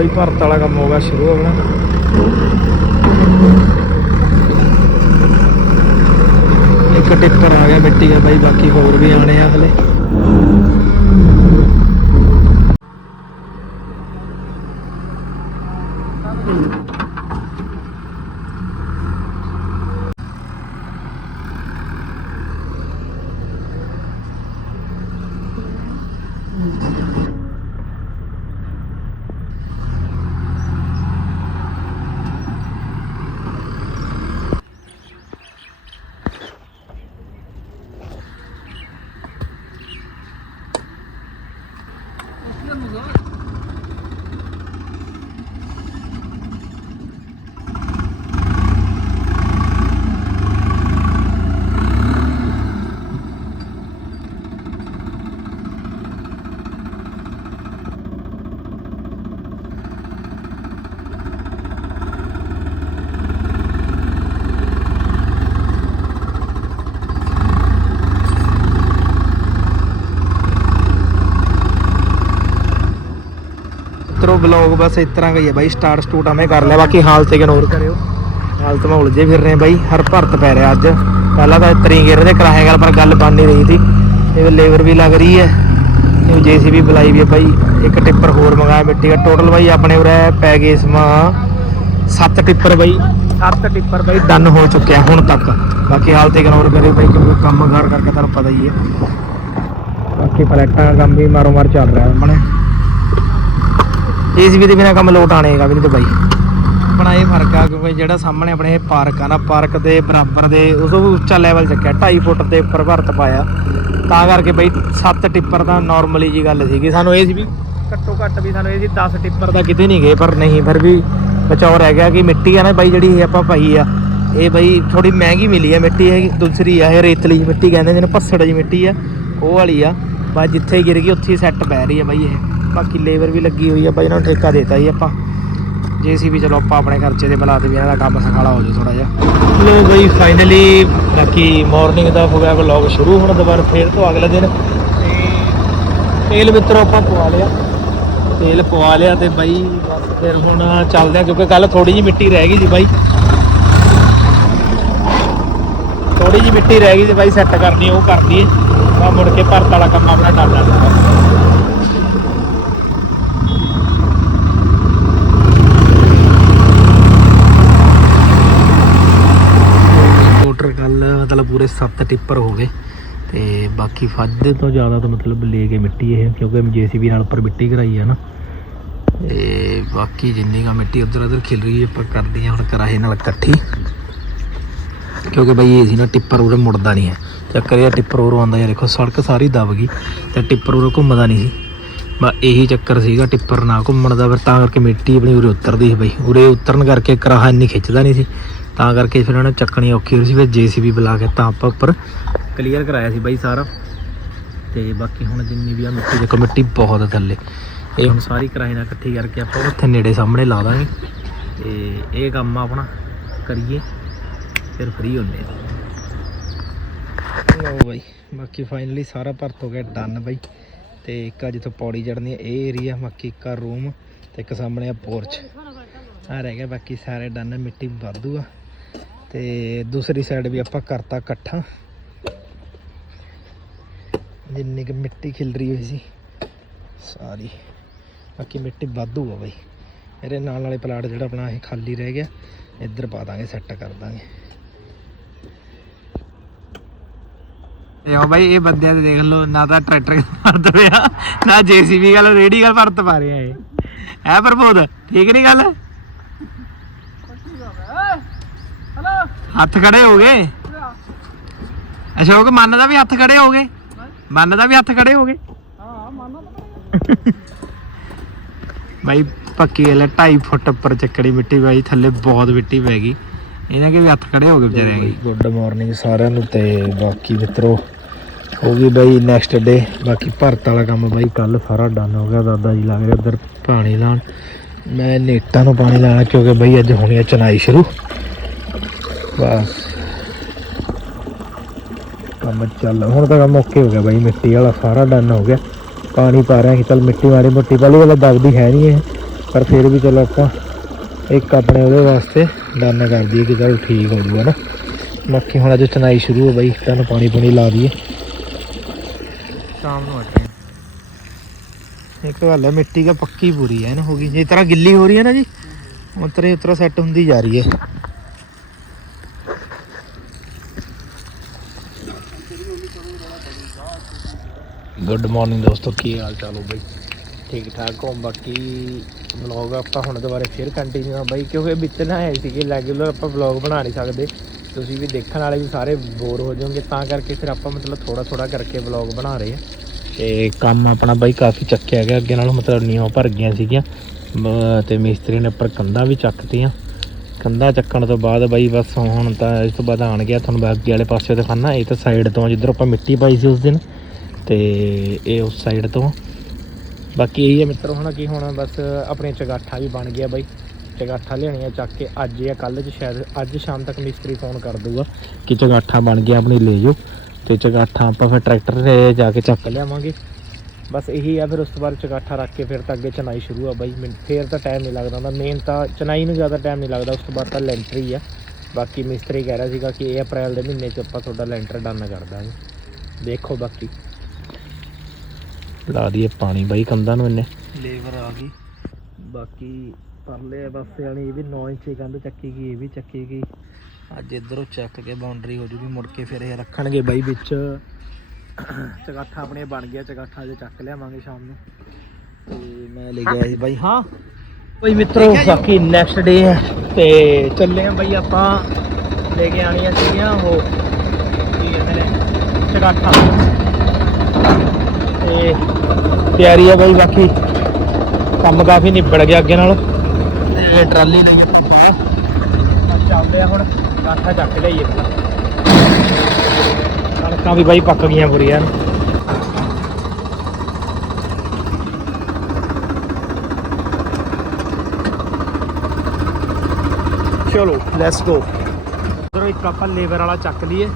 ਬਾਈ ਭਰਤ ਵਾਲਾ ਕੰਮ ਹੋ ਗਿਆ, ਸ਼ੁਰੂ ਆਪਣਾ ਇੱਕ ਟਿੱਪਰ ਆ ਗਿਆ ਮਿੱਟੀ ਦਾ ਬਾਈ, ਬਾਕੀ ਹੋਰ ਵੀ ਆਣੇ ਆ ਹਲੇ ਤਰੋ ਵਲੌਗ ਬਸ ਇਸ ਤਰ੍ਹਾਂ ਗਈ ਹੈ ਬਾਈ ਸਟਾਰਟ ਸਟੂਟ ਹਮੇ ਕਰ ਲਿਆ, ਬਾਕੀ ਹਾਲਤ ਇਗਨੋਰ ਕਰਿਓ। ਹਾਲਤ ਮੈਂ ਉਲਝੇ ਫਿਰ ਰਹੇ ਬਾਈ, ਹਰ ਭਰਤ ਪੈ ਰਿਹਾ ਅੱਜ। ਪਹਿਲਾਂ ਤਾਂ ਤਰੀ ਗੇਰ ਦੇ ਕਰਾਇਆ ਗੱਲ, ਪਰ ਗੱਲ ਬਣ ਨਹੀਂ ਰਹੀ ਸੀ। ਇਹ ਲੇਬਰ ਵੀ ਲੱਗ ਰਹੀ ਹੈ, ਇਹ ਜੀਸੀਬੀ ਬੁਲਾਈ ਵੀ ਹੈ ਬਾਈ, ਇੱਕ ਟਿੱਪਰ ਹੋਰ ਮੰਗਾਇਆ ਮਿੱਟੀ ਦਾ। ਟੋਟਲ ਬਾਈ ਆਪਣੇ ਉਰੇ ਪੈ ਗਏ ਸਮਾਂ ਸੱਤ ਟਿੱਪਰ ਬਾਈ, ਸੱਤ ਟਿੱਪਰ ਬਾਈ ਡਨ ਹੋ ਚੁੱਕਿਆ ਹੁਣ ਤੱਕ। ਬਾਕੀ ਹਾਲਤ ਇਗਨੋਰ ਕਰਿਓ ਬਾਈ, ਕਿਉਂਕਿ ਕੰਮ ਕਾਰ ਕਰਕੇ ਤੁਹਾਨੂੰ ਪਤਾ ਹੀ ਹੈ। ਬਾਕੀ ਫਲੈਟਾਂ ਦਾ ਕੰਮ ਵੀ ਮਾਰੋ ਮਾਰ ਚੱਲ ਰਿਹਾ ਆਪਣੇ। ਇਸ ਵੀ ਦੇ ਬਿਨਾ ਕੰਮ ਲੋਟ ਆਣੇਗਾ ਵੀ ਨਹੀਂ ਤੇ ਬਾਈ। ਆਪਣਾ ਇਹ ਫ਼ਰਕ ਆ ਕਿਉਂਕਿ ਜਿਹੜਾ ਸਾਹਮਣੇ ਆਪਣੇ ਇਹ ਪਾਰਕ ਆ ਨਾ, ਪਾਰਕ ਦੇ ਬਰਾਬਰ ਦੇ ਉਸ ਤੋਂ ਵੀ ਉੱਚਾ ਲੈਵਲ ਚੱਕਿਆ 2.5 ਫੁੱਟ ਦੇ ਉੱਪਰ ਭਰਤ ਪਾਇਆ। ਤਾਂ ਕਰਕੇ ਬਈ 7 ਟਿੱਪਰ ਦਾ ਨਾਰਮਲੀ ਜੀ ਗੱਲ ਸੀਗੀ। ਸਾਨੂੰ ਇਹ ਸੀ ਵੀ ਘੱਟੋ ਘੱਟ ਵੀ ਸਾਨੂੰ ਇਹ ਸੀ 10 ਟਿੱਪਰ ਦਾ ਕਿਤੇ ਨਹੀਂ ਗਏ, ਪਰ ਨਹੀਂ, ਫਿਰ ਵੀ ਬਚਾਓ ਰਹਿ ਗਿਆ ਕਿ ਮਿੱਟੀ ਆ ਨਾ ਬਾਈ ਜਿਹੜੀ ਇਹ ਆਪਾਂ ਪਾਈ ਆ। ਇਹ ਬਈ ਥੋੜੀ ਮਹਿੰਗੀ ਮਿਲੀ ਆ ਮਿੱਟੀ, ਇਹ ਦੂਸਰੀ ਆ, ਇਹ ਰੇਤਲੀ ਜਿਹੀ ਮਿੱਟੀ ਕਹਿੰਦੇ ਜਿਹਨੂੰ, ਭੱਸੜ ਜੀ ਮਿੱਟੀ ਆ, ਉਹ ਵਾਲੀ ਆ। ਬਸ ਜਿੱਥੇ ਗਿਰ ਗਈ, ਉੱਥੇ ਹੀ ਸੈੱਟ ਪੈ ਰਹੀ ਆ ਬਾਈ ਇਹ। ਬਾਕੀ ਲੇਬਰ ਵੀ ਲੱਗੀ ਹੋਈ ਆ ਬਾਈ, ਇਹਨਾਂ ਨੂੰ ਠੇਕਾ ਦੇਤਾ ਜੀ ਆਪਾਂ। ਜੇ ਸੀ ਵੀ ਚਲੋ ਆਪਾਂ ਆਪਣੇ ਖਰਚੇ ਦੇ ਬੁਲਾ ਤੇ ਵੀ ਇਹਨਾਂ ਦਾ ਕੰਮ ਸਖਾਲਾ ਹੋ ਜਾਊ ਥੋੜਾ ਜਿਹਾ। ਲੋ ਬਈ ਫਾਈਨਲੀ ਬਾਕੀ ਮਾਰਨਿੰਗ ਦਾ ਹੋ ਗਿਆ ਵਲੌਗ ਸ਼ੁਰੂ, ਹੁਣ ਦੁਬਾਰਾ ਫੇਰ ਤੋਂ ਅਗਲੇ ਦਿਨ। ਤੇ ਤੇਲ ਮਿੱਤਰੋ ਆਪਾਂ ਪਵਾ ਲਿਆ। ਤੇਲ ਪਵਾ ਲਿਆ ਤੇ ਬਾਈ, ਬਸ ਫਿਰ ਹੁਣ ਚੱਲਦੇ ਆ ਕਿਉਂਕਿ ਕੱਲ ਥੋੜੀ ਜਿਹੀ ਮਿੱਟੀ ਰਹਿ ਗਈ ਸੀ ਬਾਈ। ਥੋੜੀ ਜਿਹੀ ਮਿੱਟੀ ਰਹਿ ਗਈ ਸੀ ਬਾਈ ਸੈੱਟ ਕਰਨੀ, ਉਹ ਕਰਦੀ ਆ ਮੁੜ ਕੇ ਭਰਤ ਵਾਲਾ ਕੰਮ ਆਪਣਾ ਕਰ ਲੈਣਾ ਮੋਟਰ ਕੱਲ ਮਤਲਬ ਪੂਰੇ 7 ਟਿੱਪਰ ਹੋ ਗਏ ਤੇ ਬਾਕੀ ਫੱਦੇ ਤੋਂ ਜ਼ਿਆਦਾ ਤਾਂ ਮਤਲਬ ਲੈ ਕੇ ਮਿੱਟੀ ਇਹ, ਕਿਉਂਕਿ ਜੀਸੀਬੀ ਨਾਲ ਉੱਪਰ ਮਿੱਟੀ ਕਰਾਈ ਹੈ ਨਾ। ਤੇ ਬਾਕੀ ਜਿੰਨੀ ਕਾ ਮਿੱਟੀ ਉਧਰ ਉਧਰ ਖਿਲ ਰਹੀ ਹੈ, ਆਪਾਂ ਕਰਦੇ ਹਾਂ ਹੁਣ ਕਰਾਹੇ ਨਾਲ ਇਕੱਠੀ। ਕਿਉਂਕਿ ਬਈ ਇਹ ਸੀ ਨਾ ਟਿੱਪਰ ਉਰੇ ਮੁੜਦਾ ਨਹੀਂ ਹੈ। ਚੱਕਰ ਇਹ ਟਿੱਪਰ ਉਰੋਂ ਆਉਂਦਾ ਯਾਰ, ਦੇਖੋ ਸੜਕ ਸਾਰੀ ਦਬ ਗਈ ਤੇ ਟਿੱਪਰ ਉਰੇ ਘੁੰਮਦਾ ਨਹੀਂ ਸੀ। ਬਸ ਇਹੀ ਚੱਕਰ ਸੀਗਾ ਟਿੱਪਰ ਨਾ ਘੁੰਮਣ ਦਾ, ਫਿਰ ਤਾਂ ਕਰਕੇ ਮਿੱਟੀ ਆਪਣੀ ਉਰੇ ਉਤਰਦੀ ਸੀ ਬਈ। ਉਰੇ ਉਤਰਨ ਕਰਕੇ ਕਰਾਹਾ ਇੰਨੀ ਖਿੱਚਦਾ ਨਹੀਂ ਸੀ। ਤਾਂ ਕਰਕੇ ਫਿਰ ਉਹਨਾਂ ਚੱਕਣੀ ਔਖੀ ਹੋ ਰਹੀ ਸੀ ਫਿਰ ਜੀਸੀਬੀ ਬੁਲਾ ਕੇ ਤਾਂ ਆਪਾਂ ਉੱਪਰ ਕਲੀਅਰ ਕਰਾਇਆ ਸੀ ਬਾਈ ਸਾਰਾ। ਤੇ ਬਾਕੀ ਹੁਣ ਜਿੰਨੀ ਵੀ ਆ ਮਿੱਟੀ ਦੇਖੋ, ਮਿੱਟੀ ਬਹੁਤ ਆ ਥੱਲੇ। ਇਹ ਹੁਣ ਸਾਰੀ ਕਿਰਾਏ ਨਾਲ ਇਕੱਠੀ ਕਰਕੇ ਆਪਾਂ ਉੱਥੇ ਨੇੜੇ ਸਾਹਮਣੇ ਲਾ ਦਾਂਗੇ। ਤੇ ਇਹ ਕੰਮ ਆ ਆਪਣਾ, ਕਰੀਏ, ਫਿਰ ਫ੍ਰੀ ਹੁੰਦੇ ਆ। ਲਓ ਬਾਈ, ਬਾਕੀ ਫਾਈਨਲੀ ਸਾਰਾ ਭਰਤ ਹੋ ਗਿਆ ਡਨ ਬਾਈ। ਤੇ ਇੱਕ ਆ ਜਿੱਥੋਂ ਪੌੜੀ ਚੜਨੀ ਹੈ ਇਹ ਏਰੀਆ ਬਾਕੀ ਇੱਕ ਆ ਰੂਮ ਤੇ ਇੱਕ ਸਾਹਮਣੇ ਆ ਪੋਰਚ ਆ ਰਹਿ ਗਿਆ, ਬਾਕੀ ਸਾਰੇ ਡਨ ਮਿੱਟੀ ਵਾਧੂ ਆ। ਤੇ ਦੂਸਰੀ ਸਾਈਡ ਵੀ ਆਪਾਂ ਕਰਤਾ ਇਕੱਠਾ। ਜਿੰਨੀ ਕਿ ਮਿੱਟੀ ਖਿਲ ਰਹੀ ਹੋਈ ਸੀ, ਸਾਰੀ। ਬਾਕੀ ਮਿੱਟੀ ਵਾਧੂ ਆ ਬਾਈ। ਇਹਦੇ ਨਾਲ ਵਾਲੇ ਪਲਾਟ ਜਿਹੜਾ ਆਪਣਾ ਇਹ ਖਾਲੀ ਰਹਿ ਗਿਆ, ਇੱਧਰ ਪਾ ਦਾਂਗੇ ਸੈੱਟ ਕਰ ਦਾਂਗੇ। ਇਹ ਆ ਬਾਈ, ਇਹ ਬੰਦਿਆਂ ਦੇ ਦੇਖ ਲਓ, ਨਾ ਤਾਂ ਟਰੈਕਟਰ ਭਰਤ ਪਿਆ, ਨਾ ਜੀਸੀਬੀ ਗੱਲ ਰੇੜੀ ਗੱਲ ਭਰਤ ਪਾ ਰਿਹਾ ਇਹ। ਹੈ ਪ੍ਰਬੋਧ ਠੀਕ ਨਹੀਂ ਗੱਲ? ਹੱਥ ਖੜੇ ਹੋ ਗਏ? ਅਸ਼ੋਕ ਮੰਨਦਾ ਵੀ ਹੱਥ ਖੜੇ ਹੋ ਗਏ? ਮੰਨਦਾ ਵੀ ਹੱਥ ਖੜੇ ਹੋ ਗਏ? ਬਾਈ, ਪੱਕੀ ਗੱਲ 2.5 ਫੁੱਟ ਉੱਪਰ ਚੱਕੜੀ ਮਿੱਟੀ ਬਾਈ, ਥੱਲੇ ਬਹੁਤ ਮਿੱਟੀ ਪੈ ਗਈ। ਇਹਨਾਂ ਕੇ ਵੀ ਹੱਥ ਖੜੇ ਹੋ ਗਏ ਵਿਚਾਰਿਆਂ ਦੇ। ਗੁੱਡ ਮਾਰਨਿੰਗ ਸਾਰਿਆਂ ਨੂੰ ਤੇ ਬਾਕੀ ਮਿੱਤਰੋ ਹੋ ਗਈ ਬਾਈ ਨੈਕਸਟ ਡੇ ਬਾਕੀ ਭਰਤ ਵਾਲਾ ਕੰਮ ਬਾਈ ਕੱਲ ਸਾਰਾ ਡਨ ਹੋ ਗਿਆ, ਦਾਦਾ ਜੀ ਲੱਗ ਰਹੇ ਉਧਰ ਪਾਣੀ ਲਾਉਣ। ਮੈਂ ਨੇਟਾਂ ਨੂੰ ਪਾਣੀ ਲਾਣਾ ਕਿਉਂਕਿ ਬਾਈ ਅੱਜ ਹੋਣੀ ਹੈ ਚਨਾਈ ਸ਼ੁਰੂ। ਬਸ ਕੰਮ ਚੱਲ ਹੁਣ ਤਾਂ ਕੰਮ ਓਕੇ ਹੋ ਗਿਆ ਬਾਈ ਮਿੱਟੀ ਵਾਲਾ ਸਾਰਾ ਡਨ ਹੋ ਗਿਆ। ਪਾਣੀ ਪਾ ਰਿਹਾ ਕਿ ਚਲ ਮਿੱਟੀ ਮਾਰੀ ਮੋਟੀ ਪਹਿਲੀ ਵਾਲਾ ਦਬਦੀ ਹੈ ਨਹੀਂ ਇਹ ਪਰ ਫਿਰ ਵੀ ਚਲੋ ਆਪਾਂ ਇੱਕ ਆਪਣੇ ਉਹਦੇ ਵਾਸਤੇ ਡਨ ਕਰ ਦਈਏ ਕਿ ਚਲ ਠੀਕ ਹੋ ਜੂਗਾ ਨਾ ਬਾਕੀ ਹੁਣ ਅੱਜ ਚਨਾਈ ਸ਼ੁਰੂ ਹੋ ਬਈ ਤੁਹਾਨੂੰ ਪਾਣੀ ਪੂਣੀ ਲਾ ਦਈਏ। ਸ਼ਾਮ ਨੂੰ ਅੱਗੇ ਇੱਕ ਗੱਲ ਹੈ ਮਿੱਟੀ ਦਾ ਪੱਕੀ ਪੂਰੀ ਹੈ ਨਾ ਹੋ ਗਈ। ਜਿਸ ਤਰ੍ਹਾਂ ਗਿੱਲੀ ਹੋ ਰਹੀ ਹੈ ਨਾ ਜੀ ਉਤਰੇ ਉਤਰਾ ਸੈੱਟ ਹੁੰਦੀ ਜਾ ਰਹੀ ਹੈ। ਗੁੱਡ ਮਾਰਨਿੰਗ ਦੋਸਤੋ ਕੀ ਹਾਲ ਚਾਲ ਹੋ ਬਈ? ਠੀਕ ਠਾਕ ਹੋ ਬਾਕੀ ਵਲੌਗ ਆਪਾਂ ਹੁਣ ਦੁਬਾਰੇ ਫਿਰ ਕੰਟੀਨਿਊ ਆ ਬਈ ਕਿਉਂਕਿ ਵਿੱਚ ਨਾ ਹੈ ਸੀ ਕਿ ਰੈਗੂਲਰ ਆਪਾਂ ਵਲੌਗ ਬਣਾ ਨਹੀਂ ਸਕਦੇ। ਤੁਸੀਂ ਵੀ ਦੇਖਣ ਵਾਲੇ ਵੀ ਸਾਰੇ ਬੋਰ ਹੋ ਜਾਓਗੇ ਤਾਂ ਕਰਕੇ ਫਿਰ ਆਪਾਂ ਮਤਲਬ ਥੋੜਾ ਥੋੜਾ ਕਰਕੇ ਵਲੌਗ ਬਣਾ ਰਹੇ ਆ ਤੇ ਕੰਮ ਆਪਣਾ ਬਾਈ ਕਾਫੀ ਚੱਕਿਆ ਗਿਆ ਅੱਗੇ ਨਾਲੋਂ ਮਤਲਬ ਨੀਹਾਂ ਭਰ ਗਈਆਂ ਸੀਗੀਆਂ। ਤੇ ਮਿਸਤਰੀ ਨੇ ਉੱਪਰ ਕੰਧਾਂ ਵੀ ਚੱਕਤੀਆਂ ਕੰਧਾਂ ਚੱਕਣ ਤੋਂ ਬਾਅਦ ਬਾਈ ਬਸ ਹੁਣ ਤਾਂ ਇਸ ਤੋਂ ਬਾਅਦ ਆਣ ਗਿਆ ਤੁਹਾਨੂੰ ਅੱਗੇ ਵਾਲੇ ਪਾਸੇ ਦਿਖਾਣਾ ਇਹ ਤਾਂ ਸਾਈਡ ਤੋਂ ਜਿੱਧਰ ਆਪਾਂ ਮਿੱਟੀ ਪਾਈ ਸੀ ਉਸ ਦਿਨ। ਤੇ ਇਹ ਉਸ ਸਾਈਡ ਤੋਂ। ਬਾਕੀ ਇਹ ਹੈ ਮਿੱਤਰੋ, ਹੁਣ ਕੀ ਹੁਣ ਬਸ ਆਪਣੇ ਚਗਾਠਾ ਵੀ ਬਣ ਗਿਆ ਬਾਈ। ਚਗਾਠਾ ਲਿਆਣੀਆਂ ਚੱਕ ਕੇ, ਅੱਜ ਜਾਂ ਕੱਲ ਚ ਸ਼ਾਇਦ, ਅੱਜ ਸ਼ਾਮ ਤੱਕ ਮਿਸਤਰੀ ਫੋਨ ਕਰ ਦੂਗਾ ਕਿ ਚਗਾਠਾ ਬਣ ਗਿਆ, ਆਪਣੀ ਲੈ ਜਾਓ। ਤੇ ਚਗਾਠਾ ਆਪਾਂ ਫਿਰ ਟਰੈਕਟਰ ਤੇ ਜਾ ਕੇ ਚੱਕ ਲਿਆਵਾਂਗੇ। ਬਸ ਇਹੀ ਆ, ਫਿਰ ਉਸ ਤੋਂ ਬਾਅਦ ਚਗਾਠਾ ਰੱਖ ਕੇ ਫਿਰ ਤਾਂ ਅੱਗੇ ਚਨਾਈ ਸ਼ੁਰੂ ਆ ਬਾਈ। ਮੈਨੂੰ ਫੇਰ ਤਾਂ ਟਾਈਮ ਨਹੀਂ ਲੱਗਦਾ ਹੁੰਦਾ। ਮੇਨ ਤਾਂ ਚਨਾਈ ਨੂੰ ਜ਼ਿਆਦਾ ਟਾਈਮ ਨਹੀਂ ਲੱਗਦਾ, ਉਸ ਤੋਂ ਬਾਅਦ ਤਾਂ ਲੈਂਟਰ ਹੀ ਆ। ਬਾਕੀ ਮਿਸਤਰੀ ਕਹਿ ਰਿਹਾ ਸੀਗਾ ਕਿ ਇਹ ਅਪ੍ਰੈਲ ਦੇ ਮਹੀਨੇ 'ਚ ਆਪਾਂ ਤੁਹਾਡਾ ਲੈਂਟਰ ਡਨ ਕਰ ਦਾਂਗੇ। ਦੇਖੋ ਬਾਕੀ। ਲਾ ਦਈਏ ਪਾਣੀ ਬਾਈ ਕੰਧਾਂ ਨੂੰ ਇਹਨੇ ਲੇਬਰ ਆ ਗਈ। ਬਾਕੀ ਪਰਲੇ ਪਾਸੇ ਵਾਲੀ ਇਹ ਵੀ 9 ਇੰਚੀ ਕੰਧ ਚੱਕੀ ਗਈ ਇਹ ਵੀ ਚੱਕੀ ਗਈ। ਅੱਜ ਇਧਰੋਂ ਚੱਕ ਕੇ ਬਾਉਂਡਰੀ ਹੋ ਜੂਗੀ ਮੁੜ ਕੇ ਫਿਰ ਇਹ ਰੱਖਣਗੇ ਬਾਈ ਵਿੱਚ। ਚਗਾਠਾ ਆਪਣੇ ਬਣ ਗਿਆ ਚਗਾਠਾ ਜੇ ਚੱਕ ਲਿਆਵਾਂਗੇ ਸ਼ਾਮ ਨੂੰ। ਤੇ ਮੈਂ ਲੈ ਗਿਆ ਸੀ ਬਾਈ ਹਾਂ। ਬਈ ਮਿੱਤਰੋ ਬਾਕੀ ਨੈਕਸਟ ਡੇ ਹੈ। ਤੇ ਚੱਲੇ ਆ ਬਾਈ ਆਪਾਂ। ਲੈ ਕੇ ਆਣੀਆਂ ਸੀਗੀਆਂ ਉਹ। ਕੀ ਕਹਿੰਦੇ ਨੇ ਚਗਾਠਾ। ਤੇ ਤਿਆਰੀ ਆ ਬਾਈ ਬਾਕੀ ਕੰਮ ਕਾਫੀ ਨਿਬੜ ਗਿਆ ਅੱਗੇ ਨਾਲ। ਤੇ ਟਰਾਲੀ ਨਹੀਂ ਆ ਚੱਲਦੇ ਆ ਹੁਣ ਗਾਠਾ ਚੱਕ ਲਈਏ। ਕਣਕਾਂ ਵੀ ਬਾਈ ਪੱਕ ਗਈਆਂ ਪੂਰੀਆਂ। ਚਲੋ ਲੈਟਸ ਗੋ ਉਧਰੋਂ ਇੱਕ ਆਪਾਂ ਲੇਬਰ ਵਾਲਾ ਚੱਕ ਲਈਏ।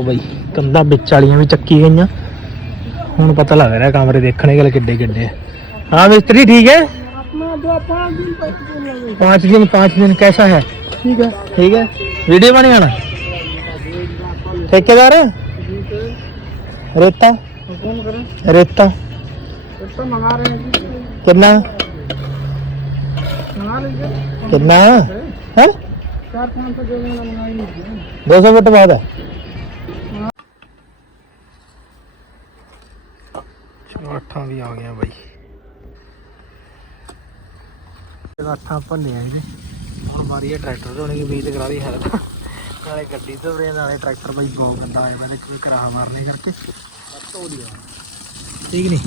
ਉਹ ਬਈ ਕੰਧਾਂ ਵਿੱਚ ਵਾਲੀਆਂ ਵੀ ਚੱਕੀ ਗਈਆਂ ਹੁਣ ਪਤਾ ਲੱਗ ਰਿਹਾ ਕਮਰੇ ਦੇਖਣੇ ਗਲ ਕਿੱਡੇ ਕਿੱਡੇ ਆ। हाँ मिस्त्री ठीक है पाँच दिन पाँच दिन कैसा है ठीक है ठीक है वीडियो बने आना ठेकेदार है रेता रेता कितना कितना है दो सौ फुट बहुत है ਚਗਾਠਾਂ ਵੀ ਆ ਗਿਆ ਬਾਈ। ਚਗਾਠਾਂ ਭੰਨੇ ਆ ਜੀ। ਹੁਣ ਮਾਰੀ ਹੈ ਟਰੈਕਟਰ ਧੋਣੇ ਦੀ ਬੀਜ ਕਰਾ ਰਹੀ ਹੈ। ਨਾਲੇ ਗੱਡੀ ਧੋ ਰਹੇ ਨਾਲੇ ਟਰੈਕਟਰ ਬਾਈ ਬਹੁਤ ਗੰਦਾ ਆਇਆ ਮੈਂ ਤੇ ਕੋਈ ਕਰਾਹਾ ਮਾਰਨੇ ਕਰਕੇ। ਧੋ ਲਿਆ ਠੀਕ ਨਹੀਂ